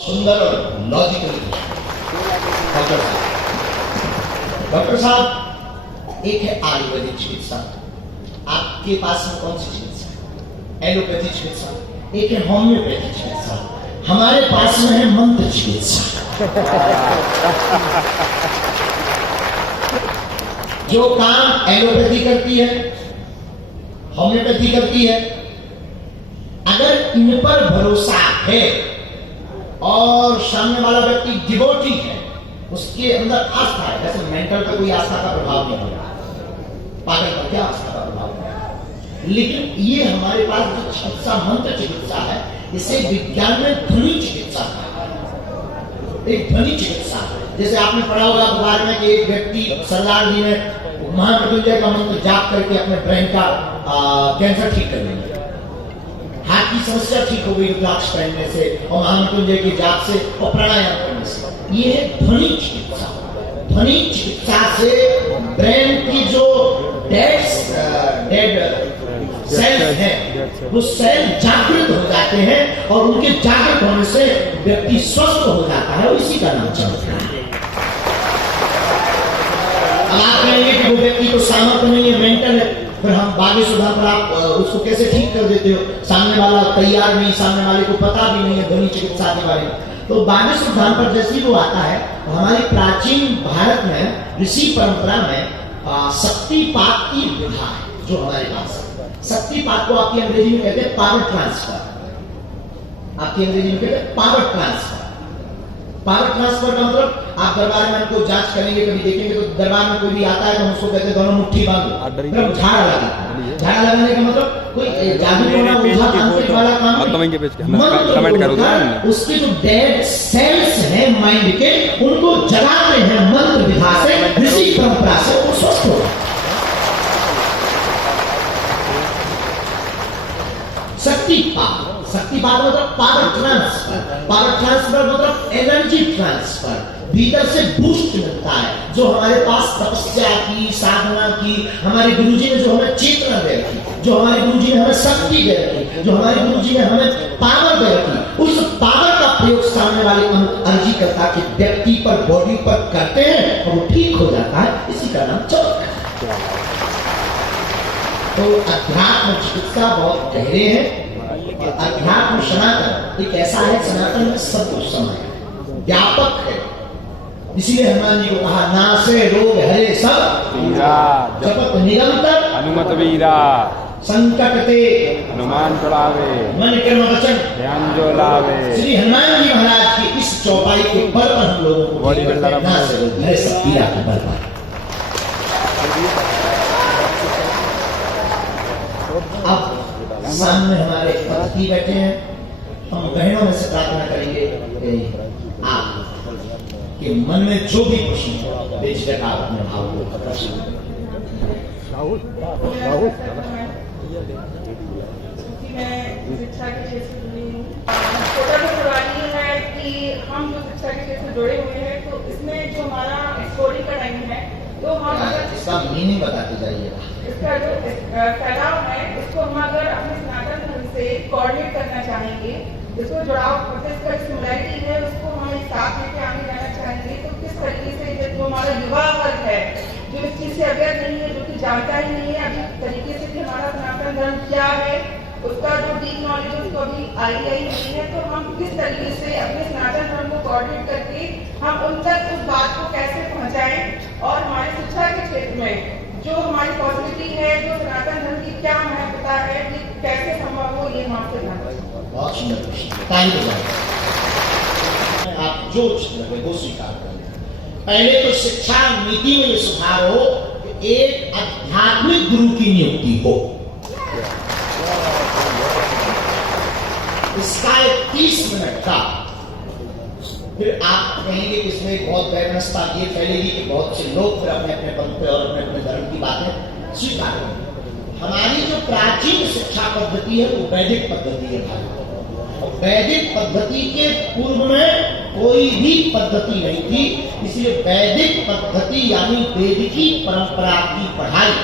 सुंदर और logical doctor साहब, एक है आयुर्वेदिक चिकित्सा, आपके पास में कौन सी चिकित्सा? एलोपैथी चिकित्सा। एक है होम्योपैथी चिकित्सा, हमारे पास में है मंत्र चिकित्सा। जो काम एलोपैथी करती है, होम्योपैथी करती है, अगर इन पर भरोसा है और सामने वाला व्यक्ति डिवोटी है, उसके अंदर आस्था है, जैसे मेंटल पे कोई आस्था का प्रभाव नहीं होगा, पागल पर क्या आस्था का प्रभाव है। लेकिन ये हमारे पास जो चिकित्सा मंत्र चिकित्सा है, इसे विज्ञान में ध्वनि चिकित्सा है। एक ध्वनि चिकित्सा है, जैसे आपने पढ़ा होगा अखबार में कि एक व्यक्ति सरदार जी ने महामृत्युंजय का मंत्र जाप करके अपने ब्रेन का कैंसर ठीक कर लिया, हार्ट की समस्या ठीक हो गई रुद्राक्ष पहनने से और महामृत्युंजय के जाप से और प्राणायाम करने से। ये है ध्वनि चिकित्सा। ध्वनि चिकित्सा से ब्रेन की जो डेड सेल्स हैं, वो सेल जागृत हो जाते हैं और उनके जागृत होने से व्यक्ति स्वस्थ हो जाता है, और इसी का नाम चमत्कार है। अब आप कहेंगे कि वो व्यक्ति को सामर्थ्य नहीं है, मेंटल है, फिर हम बागी सुधार पर आप उसको कैसे ठीक कर देते हो? सामने वाला तैयार नहीं, सामने वाले को पता भी नहीं है ध्वनि चिकित्सा के बारे में। तो बागी सुधार पर जैसे वो आता है, हमारी प्राचीन भारत में ऋषि परंपरा में शक्तिपात की विधा है जो हमारे पास है। शक्तिपात को आपकी अंग्रेजी में कहते हैं पावर ट्रांसफर। आपकी अंग्रेजी में कहते हैं पावर ट्रांसफर। पावर ट्रांसफर का मतलब आप दरबार में हमको जांच करेंगे, कभी देखेंगे तो दरबार में कोई भी आता है तो हम उसको कहते हैं दोनों मुट्ठी बांधो, फिर झाड़ा लगाते हैं। झाड़ा लगाने का मतलब कोई जादू टोना ओझा तांत्रिक वाला काम कमेंट करो। उसके जो डेड सेल्स हैं माइंड के, उनको जगाते हैं मंत्र विधा से, ऋषि परंपरा से, वो स्वस्थ हो। शक्तिपात, शक्तिपात मतलब पावर ट्रांसफर। पावर ट्रांसफर मतलब एनर्जी ट्रांसफर, भीतर से बूस्ट मिलता है। जो हमारे पास तपस्या की, साधना की, हमारे गुरुजी ने जो हमें चेतना दे रखी, जो हमारे गुरुजी ने हमें शक्ति दे रखी, जो हमारे गुरुजी ने हमें पावर दे रखी, उस पावर का प्रयोग सामने वाले अर्जी करता के व्यक्ति पर, बॉडी पर करते हैं और वो ठीक हो जाता है। इसी का नाम चमत्कार है। तो अध्यात्म चिकित्सा बहुत गहरे हैं और अध्यात्म सनातन एक ऐसा है, सनातन में सब कुछ समय व्यापक है। इसीलिए हनुमान जी को कहा, नासे रोग हरे सब जपत निरंतर हनुमत वीरा, संकट ते हनुमान टलावे, मन कर्म वचन ध्यान जो लावे। श्री हनुमान जी महाराज की इस चौपाई के बल पर हम लोगों को बड़ी नासे रोग हरे सब पीड़ा के बल पर। अब सामने हमारे पति बैठे हैं, हम बहनों में से प्रार्थना करेंगे कि आप के मन में जो भी प्रश्न बेझिझक आप अपने भाव को प्रदर्शित करें। मैं शिक्षा के क्षेत्र में हूँ, छोटा सा सवाल ये है कि हम जो शिक्षा के क्षेत्र से जुड़े हुए हैं, तो इसमें जो हमारा एक्सपोर्टिंग का टाइम है, तो हम अगर इसका मीनिंग बताते जाइएगा। इसका जो फैलाव है, इसको हम अगर अपने सनातन धर्म से कोऑर्डिनेट करना चाहेंगे, इसको जुड़ाव, इसका सिमिलैरिटी है, उसको हम एक साथ लेके आगे जाना चाहेंगे, तो किस तरीके से जो हमारा युवा वर्ग है, जो इस चीज से अवेयर नहीं है, जो कि जानता ही नहीं है अभी तरीके से कि हमारा सनातन धर्म क्या है, उसका जो डीप नॉलेज उसको अभी आइडिया ही नहीं है, तो हम किस तरीके से अपने सनातन धर्म को कोऑर्डिनेट करके हम उन तक उस बात को कैसे पहुंचाएं, और हमारे शिक्षा के क्षेत्र में जो हमारी पॉसिबिलिटी है, जो सनातन धर्म की क्या महत्वता है, ये कैसे संभव हो, ये हम आपसे जानना चाहते हैं। बहुत सुंदर प्रश्न। आप जो वो स्वीकार करें। पहले तो शिक्षा नीति में ये सुधार हो कि एक आध्यात्मिक गुरु की नियुक्ति हो। इसका 30 मिनट का, फिर आप कहेंगे कि इसमें बहुत व्यवस्था ये फैलेगी कि बहुत से लोग फिर अपने अपने पंथ और अपने अपने धर्म की बातें स्वीकार करेंगे। हमारी जो प्राचीन शिक्षा पद्धति है वो वैदिक पद्धति है भाई, और वैदिक पद्धति के पूर्व में कोई भी पद्धति नहीं थी। इसलिए वैदिक पद्धति यानी वैदिकी परंपरा की पढ़ाई,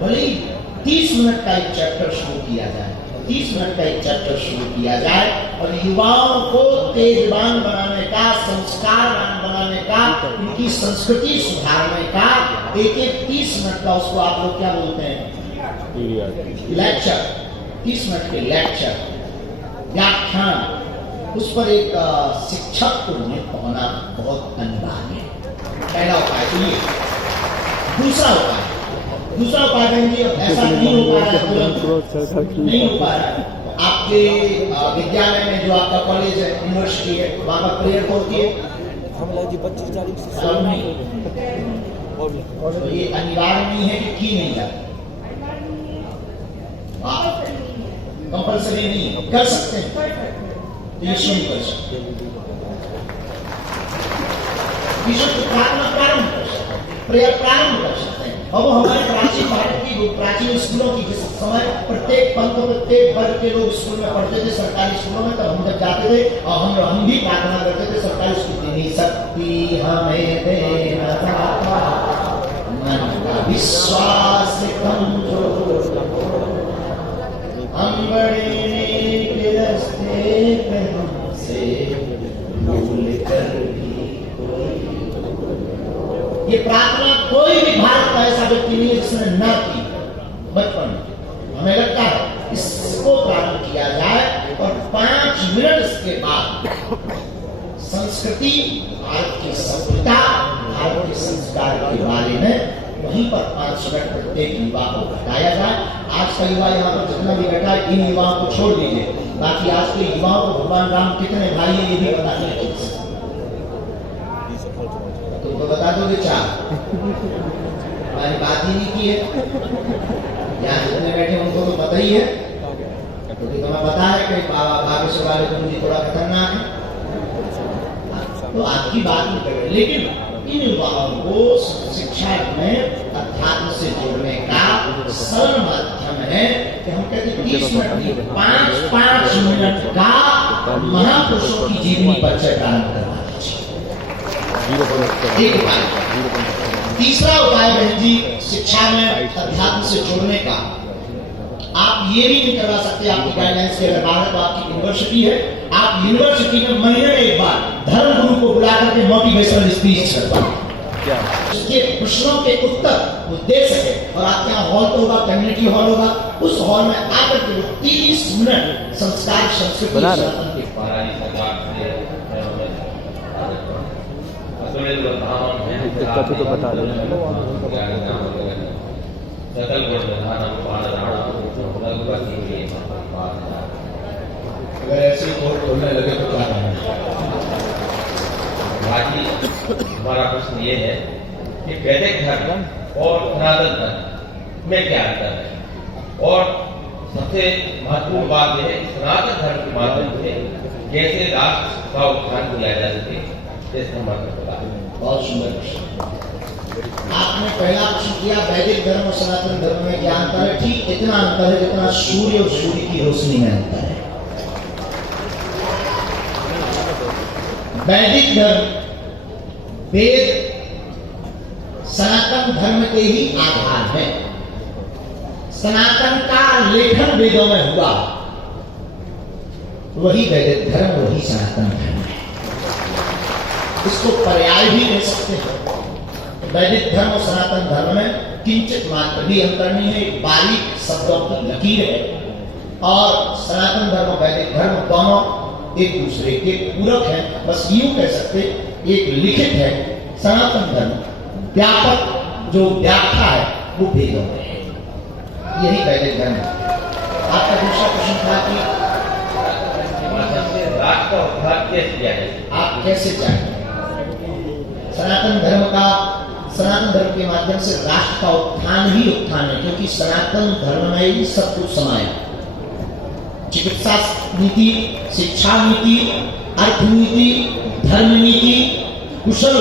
भले ही 30 मिनट का एक चैप्टर शुरू किया जाए, 30 मिनट का एक चैप्टर शुरू किया जाए और युवाओं को तेजवान बनाने का, संस्कारवान बनाने का, उनकी संस्कृति सुधारने का एक 30 मिनट का, उसको आप लोग क्या बोलते हैं, लेक्चर, 30 मिनट के लेक्चर, व्याख्यान, उस पर एक शिक्षक को नियुक्त होना बहुत अनिवार्य है। पहला उपाय तो ये। दूसरा उपाय कहेंगे ऐसा नहीं हो पा रहा है, तुरंत नहीं हो पा रहा है। आपके विद्यालय में जो आपका कॉलेज है, यूनिवर्सिटी है, वहाँ पर प्रेयर होती है, तो ये अनिवार्य नहीं है कि नहीं जाए, कंपल्सरी नहीं है, कर सकते हैं, ये शुरू कर सकते हैं, प्रारंभ कर सकते हैं, प्रेयर प्रारंभ कर सकते हैं। अब हमारे प्राचीन भारत की प्राचीन स्कूलों की, जिस समय प्रत्येक पंथ, प्रत्येक वर्ग के लोग स्कूल में पढ़ते थे, सरकारी स्कूलों में, तब हम जब जाते थे और हम भी प्रार्थना करते थे सरकारी स्कूल की, शक्ति हमें देना दाता, मन का विश्वास कमजोर, हम बढ़ने के रास्ते पे हमसे भूल कर भी कोई। ये प्रार्थना कोई भी भारत का ऐसा व्यक्ति नहीं है जिसने ना की बचपन में। हमें लगता है इसको प्रारंभ किया जाए और 5 मिनट इसके बाद संस्कृति, भारत की सभ्यता, भारत के संस्कार के बारे में वहीं पर 5 मिनट प्रत्येक युवा को बताया जाए। आज का युवा यहाँ पर जितना भी बैठा है, इन युवाओं को छोड़ दीजिए, बाकी आज के युवाओं को भगवान राम कितने भाई है ये भी पता नहीं है। तो बता दोगे 4, हमारी बात ही नहीं की है, यहाँ जितने बैठे उनको तो पता ही है, क्योंकि तुम्हें पता है कि बागेश्वर वाले तो मुझे थोड़ा खतरनाक है, तो आपकी बात नहीं कर रहे। लेकिन इन युवाओं को शिक्षा में अध्यात्म से जोड़ने का सरल माध्यम है कि हम कहते हैं 30 मिनट, 5 मिनट का महापुरुषों की जीवनी परिचय प्रारंभ करवा दीजिए। तीसरा उपाय बहन जी, शिक्षा में अध्यात्म से जोड़ने का, आप ये भी नहीं करवा सकते, आपकी गाइडलाइंस के अगर बाहर, तो आपकी यूनिवर्सिटी है, आप यूनिवर्सिटी में महीने में एक बार धर्म गुरु को बुला करके मोटिवेशनल स्पीच करवाएं, उसके प्रश्नों के उत्तर उद्देश्य है, और आपके यहाँ हॉल तो होगा, कम्युनिटी हॉल होगा, उस हॉल में आकर के 30 मिनट संस्कार, संस्कृति, तो बता अगर ऐसे कोर्ट खोलने लगे तो क्या करना? हमारा प्रश्न ये है कि वैदिक धर्म और सनातन धर्म में क्या अंतर है, और सबसे महत्वपूर्ण बात यह है कि सनातन धर्म के माध्यम से कैसे राष्ट्र का उत्थान किया जा सके, इसका महत्व बता। बहुत सुंदर प्रश्न आपने पहला प्रश्न किया, वैदिक धर्म और सनातन धर्म में क्या अंतर है? ठीक इतना अंतर है जितना सूर्य और सूर्य की रोशनी में अंतर है। वैदिक धर्म, वेद सनातन धर्म के ही आधार है। सनातन का लेखन वेदों में हुआ, वही वैदिक धर्म, वही सनातन धर्म है। इसको पर्याय भी कह सकते हैं। वैदिक धर्म और सनातन धर्म में किंचित मात्र भी अंतर नहीं है, बारीक शब्दों की लकीर है, और सनातन धर्म और वैदिक धर्म दोनों एक दूसरे के पूरक हैं। बस यूं कह सकते, एक लिखित है सनातन धर्म, व्यापक जो व्याख्या है वो वेदों में है, यही वैदिक धर्म है। आपका दूसरा प्रश्न था कि राष्ट्र का उद्धार कैसे किया जाए, आप कैसे चाहेंगे? सनातन धर्म के माध्यम से राष्ट्र का उत्थान ही उत्थान है, क्योंकि सनातन धर्म में ही सब कुछ समाया। चिकित्सा नीति, शिक्षा नीति, अर्थनीति, धर्म नीति, कुशल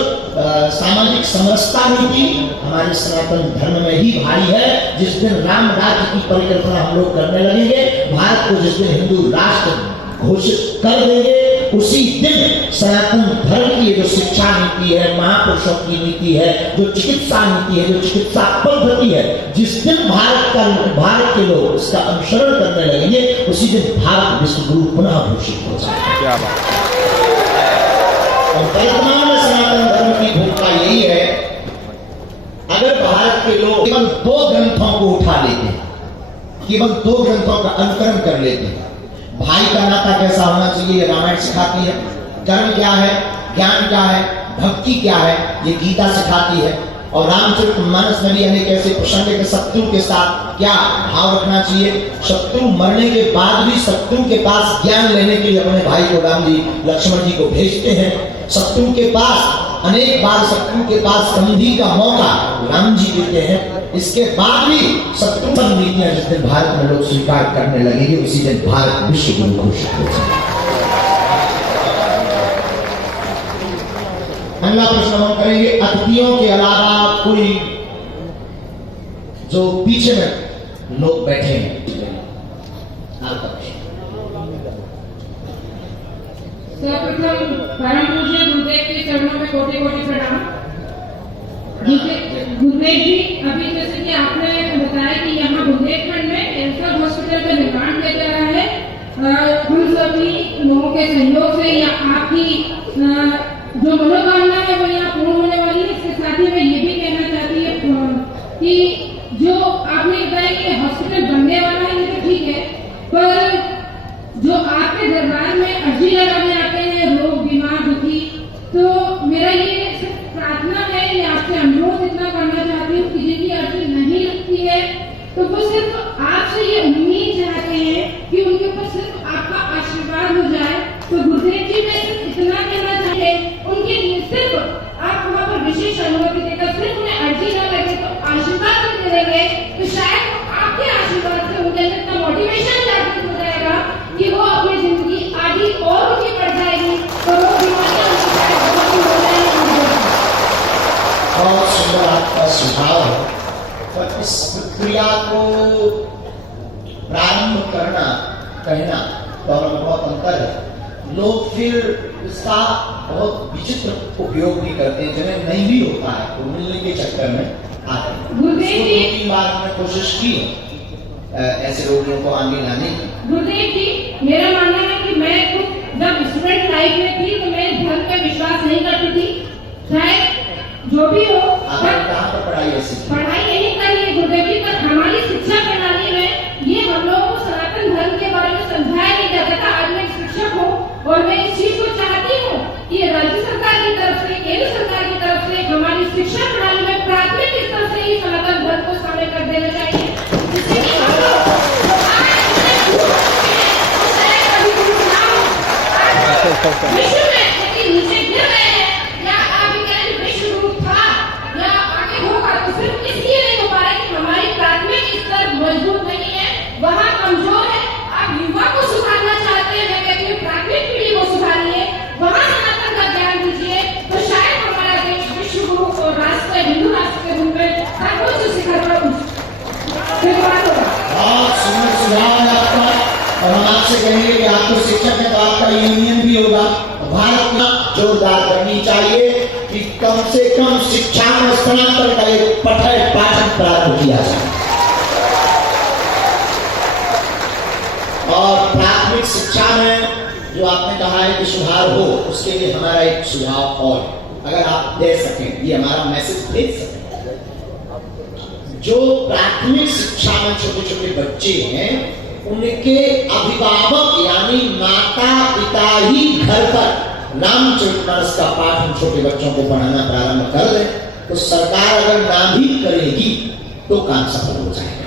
सामाजिक समरसता नीति हमारे सनातन धर्म में ही भारी है। जिस दिन राम राज्य की परिकल्पना हम लोग करने लगेंगे, भारत को जिस दिन हिंदू राष्ट्र घोषित कर देंगे, उसी दिन सनातन धर्म की जो शिक्षा नीति है, महापुरुषों की नीति है, जो चिकित्सा नीति है, जो चिकित्सा पद्धति है, जिस दिन भारत के लोग इसका अनुसरण करने लगेंगे, उसी दिन भारत विश्व गुरु पुनः घोषित हो जाएगा। क्या बात। और वर्तमान में सनातन धर्म की भूमिका यही है, अगर भारत के लोग केवल 2 ग्रंथों को उठा लेते हैं, केवल 2 ग्रंथों का अनुकरण कर लेते हैं, भाई का नाता कैसा होना चाहिए, रामायण सिखाती है, कर्म क्या है, ज्ञान क्या है, भक्ति क्या है, ये गीता सिखाती है, और रामचरितमानस में भी अनेक ऐसे प्रसंग के शत्रु के साथ क्या भाव रखना चाहिए, शत्रु मरने के बाद भी शत्रु के पास ज्ञान लेने के लिए अपने भाई को राम जी लक्ष्मण जी को भेजते हैं, शत्रु के पास अनेक बार शत्रु के पास संधि का मौका राम जी देते हैं, इसके बाद भी शत्रु पर नीतियां जिस दिन भारत में लोग स्वीकार करने लगेंगे, उसी दिन भारत विश्व गुरु घोषित हो जाएगा। अगला प्रश्न हम करेंगे, अतिथियों के अलावा कोई जो पीछे में लोग बैठे हैं, सर्वप्रथम परम पूज्य गुरुदेव के चरणों में कोटि कोटि प्रणाम। गुरुदेव जी, अभी जैसे कि आपने बताया कि यहाँ बुंदेलखंड में कैंसर हॉस्पिटल का निर्माण किया जा रहा है, हम सभी लोगों के सहयोग से या आपकी जो मनोकामना है वो यहाँ पूर्ण होने वाली है। इसके साथ ही मैं ये भी कहना चाहती हूँ कि जो आपने बताया कि हॉस्पिटल बनने वाला है, ये तो ठीक है, पर जो आपके दरबार में अर्जी लगाने आते हैं लोग बीमार दुखी, तो मेरा ये प्रार्थना है, ये आपसे अनुरोध इतना करना चाहती हूँ कि जिनकी अर्जी नहीं लगती है तो वो सिर्फ आपसे ये उम्मीद चाहते हैं कि उनके ऊपर सिर्फ आपका आशीर्वाद हो जाए। तो गुरुदेव जी मैं सिर्फ इतना कहना चाहते उनके लिए सिर्फ आप वहाँ पर विशेष अनुमति देकर सिर्फ उन्हें अर्जी न लगे तो आशीर्वाद दे देंगे, तो शायद आपके आशीर्वाद से उनके अंदर इतना मोटिवेशन जागृत हो जाएगा कि वो अपनी जिंदगी आगे और ऊंची बढ़ जाएगी, तो वो बीमारियां बहुत सुंदर आपका सुझाव है, पर इस प्रक्रिया को प्रारंभ करना कहना दोनों में बहुत अंतर है। लोग फिर इसका बहुत विचित्र उपयोग भी करते हैं, जिन्हें नहीं भी होता है तो मिलने के चक्कर में आते हैं। 2-3 बार हमने कोशिश की ऐसे रोगियों को आगे लाने की। गुरुदेव जी, मेरा मानना है कि मैं खुद जब स्टूडेंट लाइफ में थी तो मैं धर्म पे विश्वास नहीं करती थी, चाहे जो भी हो। कहाँ पर पढ़ाई ऐसी? पढ़ाई नहीं करी है गुरुदेव जी, पर हमारी शिक्षा प्रणाली में ये हम लोगों को सनातन धर्म के बारे में समझाया नहीं जाता था। आज मैं शिक्षक हूँ और मैं इस चीज को चाहती हूँ कि राज्य सरकार की तरफ से, केंद्र सरकार की तरफ से हमारी शिक्षा प्रणाली में प्राथमिक स्तर से ही सनातन धर्म को शामिल कर देना चाहिए, जिससे कि हम लोग विश्व में नीचे गिर रहे हैं या आगे क्या विश्व गुरु था या आगे होगा, तो सिर्फ इसलिए नहीं हो पा रहा कि हमारी प्राथमिक स्तर मजबूत नहीं है, वहाँ कमजोर है। आप युवा को सुधारना चाहते हैं, मैं कहती हूँ प्राथमिक पीढ़ी को सुधारिए, वहाँ सनातन का ज्ञान दीजिए, तो शायद हमारा देश विश्व गुरु और राष्ट्र हिंदू राष्ट्र के रूप में सर्वोच्च शिखर पर बहुत सुंदर सुझाव है आपका, और हम आपसे कहेंगे कि आपको शिक्षक है तो आपका यूनियन भी होगा। भारत में जोरदार करनी चाहिए कि कम से कम शिक्षा में स्थानांतरण का एक पाठन प्रारंभ किया जाए, और प्राथमिक शिक्षा में जो आपने कहा है कि सुधार हो, उसके लिए हमारा एक सुझाव और अगर आप दे सकें, ये हमारा मैसेज भेज सकें। जो प्राथमिक शिक्षा में छोटे छोटे बच्चे हैं, उनके अभिभावक यानी माता पिता ही घर पर रामचरितमानस का पाठ हम छोटे बच्चों को पढ़ाना प्रारंभ कर दें, तो सरकार अगर ना भी करेगी तो काम सफल हो जाएगा।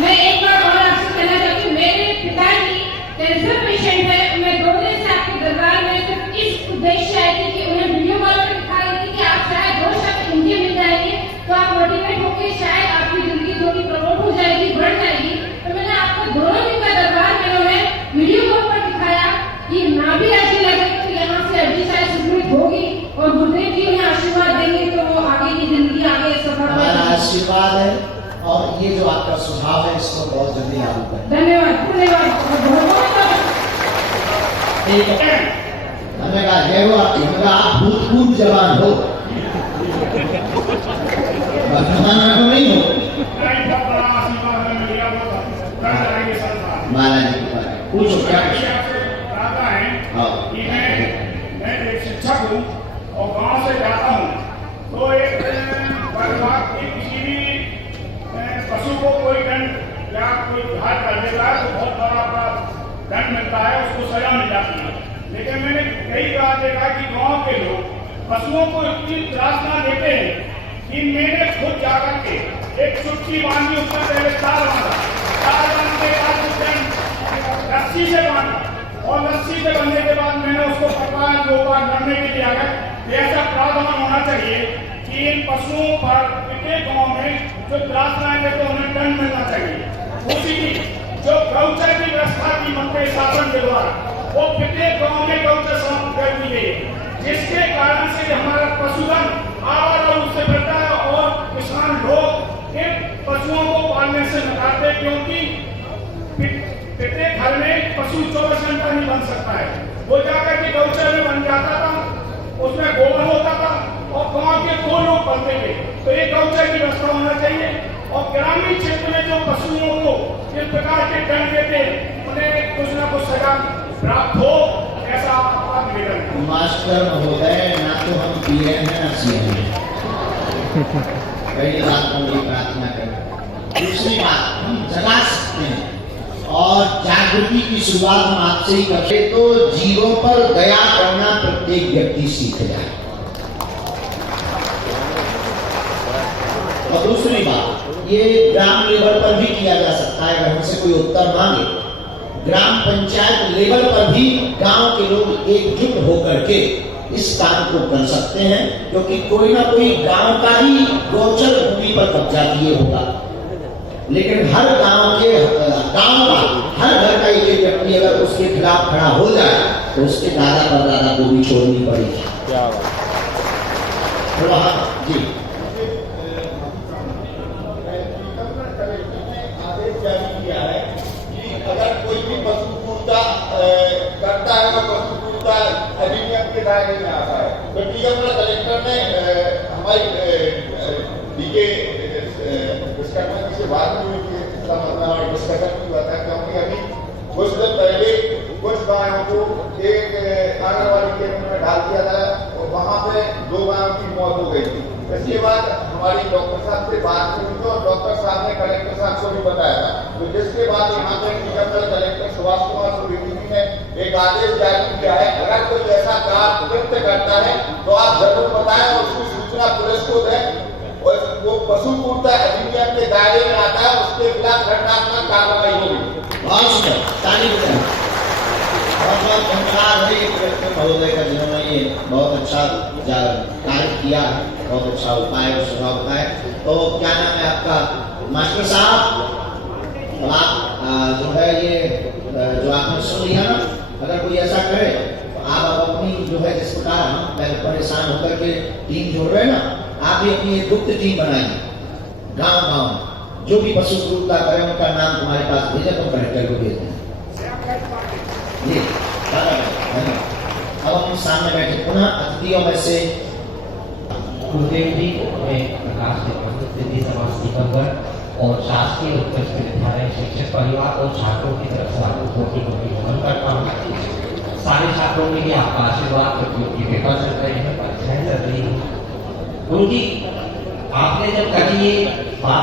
मैं एक बार और आपसे कहना चाहती हूँ, मेरे पिताजी कैंसर पेशेंट है, मैं 2 दिन से आपके दरबार में सिर्फ इस उद्देश्य आई थी कि उन्हें वीडियो कॉल पर दिखा रही थी कि आप शायद 2 शब्द हिंदी मिल जाएंगे तो आप मोटिवेट होकर शायद आपकी जिंदगी थोड़ी प्रमोट हो जाएगी, बढ़ जाएगी। तो मैंने आपको 2 दिन का दरबार में उन्हें वीडियो कॉल पर दिखाया कि ना भी ऐसे लगे तो यहाँ से अर्जी शायद स्वीकृत होगी और गुरुदेव जी उन्हें आशीर्वाद देंगे तो वो आगे की जिंदगी आगे सफल होगी। आशीर्वाद है, और ये जो आपका सुझाव है इसको बहुत जल्दी लागू करें। धन्यवाद। एक हमने कहा जय हो आपकी, हमने कहा आप भूतपूर्व जवान हो, वर्तमान में तो नहीं हो। महाराज जी पूछो क्या मैं एक शिक्षक हूँ और गांव से जाता हूँ, तो एक परिवार की किसी भी पशु को कोई दंड या कोई घात कर देता है तो बहुत बड़ा दंड मिलता है, उसको सजा मिल जाती है। लेकिन मैंने कई बार देखा कि गांव के लोग पशुओं को इतनी त्रासना देते हैं कि मैंने खुद जाकर के एक चुटकी बांधी, उसमें पहले तार बांधने के बाद रस्सी से बांधा और रस्सी से बंधने के बाद मैंने उसको पकड़ा 2 बार लड़ने के लिए आकर। ऐसा प्रावधान होना चाहिए कि इन पशुओं पर प्रत्येक गांव में जो त्रासना है तो उन्हें दंड मिलना चाहिए। उसी की जो गौचर की व्यवस्था की मंत्री शासन के द्वारा वो प्रत्येक गांव में गौचर समाप्त कर दी गई, जिसके कारण से हमारा पशुधन आवारा रूप से बढ़ता है और किसान लोग इन पशुओं को पालने से नकारते, क्योंकि प्रत्येक घर में पशु 24 घंटा नहीं बन सकता है। वो जाकर के गौचर में बन जाता था, उसमें गोबर होता था और गांव के 2 लोग बनते थे। तो एक गौचर की व्यवस्था होना चाहिए और ग्रामीण क्षेत्र में जो पशुओं को इस प्रकार के दंड देते हैं उन्हें कुछ न कुछ सजा प्राप्त हो, ऐसा आपका निवेदन है। मास्टर महोदय, ना तो हम पी रहे हैं ना सी रहे हैं, पहली बात हम ये प्रार्थना करें। दूसरी बात, हम जगा सकते हैं और जागृति की शुरुआत हम आपसे ही करते तो जीवों पर दया करना प्रत्येक व्यक्ति सीख जाए। और दूसरी बात, ये ग्राम लेवल पर भी किया जा सकता है। अगर हमसे कोई उत्तर मांगे, ग्राम पंचायत लेवल पर भी गांव के लोग एकजुट होकर के इस काम को कर सकते हैं, क्योंकि कोई ना कोई गांव का ही गोचर भूमि पर कब्जा किए होगा। लेकिन हर गांव का हर घर का एक व्यक्ति अगर उसके खिलाफ खड़ा हो जाए तो उसके दादा परदादा को भी छोड़नी पड़ेगी। क्या बात जी आदेश जारी किया है कि अगर कोई भी पशु क्रूरता करता है तो पशु क्रूरता अधिनियम के दायरे में आता है। तो डीएम कलेक्टर ने हमारी डीके डिस्कशन से बात हुई थी, और डिस्कशन भी हुआ था, क्योंकि अभी कुछ दिन पहले कुछ गायों को एक आंगनबाड़ी केंद्र में डाल दिया था और वहाँ पे 2 गायों की मौत हो गई थी। इसके बाद हमारी डॉक्टर साहब से बात हुई तो डॉक्टर साहब ने कलेक्टर साहब को भी बताया था। तो जिसके बाद यहाँ पे कलेक्टर सुभाष कुमार सुरेंद्र जी ने एक आदेश जारी किया है, अगर कोई ऐसा कृत्य करता है तो आप जरूर बताएं और उसकी सूचना पुलिस को दें। और वो पशु क्रूरता अधिनियम के दायरे में आता है, उसके खिलाफ दंडात्मक कार्रवाई होगी। बहुत धन्यवाद है महोदय का, जिन्होंने ये बहुत अच्छा कार्य किया है, बहुत अच्छा उपाय और सुझाव बताया। तो क्या नाम है आपका मास्टर साहब? तो आप जो है ये जो आपने सुन लिया ना, अगर कोई ऐसा करे तो आप अपनी जो है जिस प्रकार हम परेशान होकर के टीम जोड़ रहे हैं ना, आप भी अपनी एक गुप्त टीम बनाइए। गांव गांव जो भी पशु क्रूरता करें उनका नाम तुम्हारे पास भेजे, तो कलेक्टर को भेज दें। जी अब हम सामने बैठे पुनः अतिथियों में से गुरुदेव जी, मैं प्रकाश सिद्धि समाज टीकमगढ़ और शासकीय उत्कृष्ट विद्यालय शिक्षक परिवार और छात्रों की तरफ से आपको कोटि कोटि नमन करता हूँ। सारे छात्रों के लिए आपका आशीर्वाद, प्रतियोगी पेपर चल रहे हैं, परीक्षाएं चल रही हैं। गुरु जी, आपने जब कभी ये बात